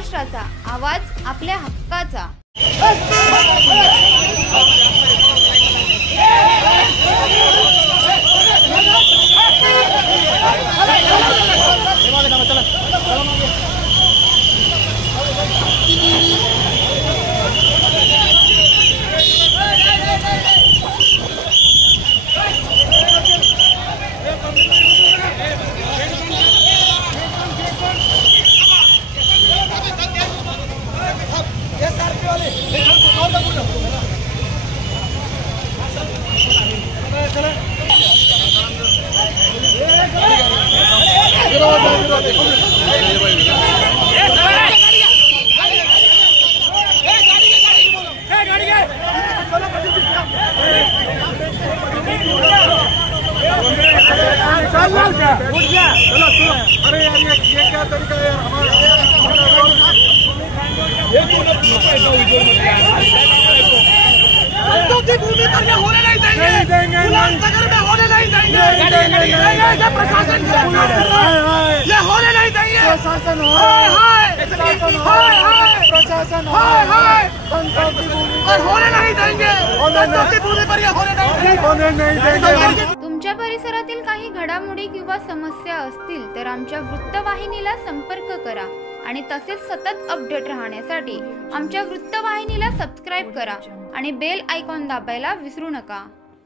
महाराष्ट्राचा आवाज आपल्या हक्काचा। अरे यार ये क्या तरीका है भूमि पर ये होने नहीं देंगे, बुलंदशहर में होने नहीं देंगे, ये प्रशासन ये होने नहीं देंगे, प्रशासन और होने नहीं देंगे, भूमि पर ये होने नहीं देंगे। तुमच्या परिसरातील काही घडामोडी किंवा समस्या असतील तर आमच्या वृत्तवाहिनीला संपर्क करा आणि तसेच सतत अपडेट राहण्यासाठी आमच्या वृत्तवाहिनीला सबस्क्राइब करा आणि बेल आयकॉन दाबायला विसरू नका।